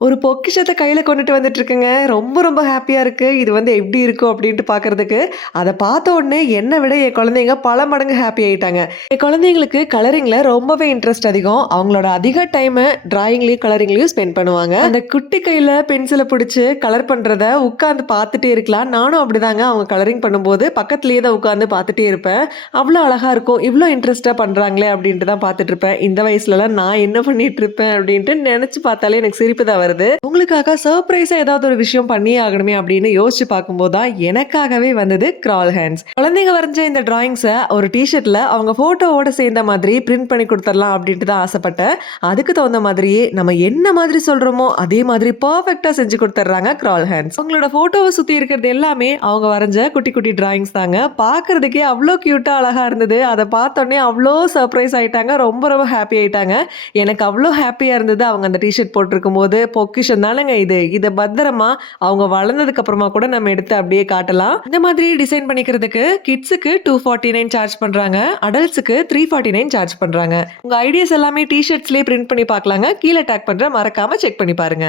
ஒரு பொக்கிஷத்த கையில கொண்டுட்டு வந்துட்டுருக்கேங்க. ரொம்ப ரொம்ப ஹேப்பியா இருக்கு. இது எப்படி இருக்கும் அப்டின்ட்டு பார்க்கறதுக்கு. அத பார்த்த உடனே என்ன விட என் குழந்தைங்க பல மடங்கு ஹேப்பி ஆயிட்டாங்க. என் குழந்தைங்களுக்கு கலரிங்ல ரொம்பவே இன்ட்ரெஸ்ட் அதிகம். அவங்களோட அதிக டைம டிராயிங்லயும், கலரிங்லயும் ஸ்பெண்ட் பண்ணுவாங்க. அந்த குட்டி கையில பென்சில புடிச்சு கலர் பண்றத உட்கார்ந்து பார்த்துட்டே இருக்கலாம். நானும் அப்படிதாங்க அவங்க கலரிங் பண்ணும்போது பக்கத்திலேயே தான் உட்கார்ந்து பார்த்துட்டே இருப்பேன். அவ்ளோ அழகா இருக்கும். இவ்ளோ இன்ட்ரெஸ்ட்டா பண்றாங்களே அப்டின்ட்டு தான் பார்த்துட்டு இருப்பேன். இந்த வயசுலலாம் நான் என்ன பண்ணிட்டு இருப்பேன் அப்டின்ட்டு நெனச்சு பார்த்தாலே எனக்கு சிரிப்பு தான் வருது. உங்களுக்காக சர்ப்ரைஸா ஏதாவது ஒரு விஷயம் பண்ணியே ஆகணுமே அப்படின்னு யோசிச்சு பார்க்கும்போது தான் எனக்காகவே வந்தது கிரால் ஹேண்ட்ஸ். குழந்தைங்க வரைஞ்ச இந்த டிராயிங்ஸ ஒரு ஷர்ட்ல அவங்க போட்டோவோட சேர்ந்த மாதிரி பிரிண்ட் பண்ணி கொடுத்துடலாம் அப்படின்ட்டு தான் ஆசைப்பட்டேன். அதுக்கு தகுந்த மாதிரியே நம்ம என்ன மாதிரி சொல்றோமோ அதே மாதிரி பர்ஃபெக்ட்டா செஞ்சு கொடுத்துட்றாங்க கிரால் ஹேண்ட்ஸ். உங்களோட போட்டோவை சுத்தி இருக்கிறது எல்லாமே அவங்க வரைஞ்ச குட்டி குட்டி டிராயிங்ஸ் தாங்க. பார்க்கறதுக்கே அவ்வளோ கியூட்டா அழகா இருந்தது. அதை பார்த்தோன்னே அவ்வளோ சர்ப்ரைஸ் ஆயிட்டாங்க. ரொம்ப ரொம்ப ஹாப்பி ஆயிட்டாங்க. எனக்கு அவ்வளோ ஹாப்பியா இருந்தது அவங்க அந்த ஷர்ட் போட்டிருக்கும் போது. பொக்கிஷம் தானங்க இது. இத பத்திரமா அவங்க வளர்ந்ததுக்கு அப்புறமா கூட நம்ம எடுத்து அப்படியே காட்டலாம். இந்த மாதிரி டிசைன் பண்ணிக்கிறதுக்கு கிட்ஸுக்கு 249 சார்ஜ் பண்றாங்க. அடல்ட்ஸ்க்கு 349 சார்ஜ் பண்றாங்க. உங்க ஐடியாஸ் எல்லாமே ஷர்ட்ஸ்லயே பிரிண்ட் பண்ணி பார்க்கலாங்க. கீழ டேக் பண்றேன். மறக்காம செக் பண்ணி பாருங்க.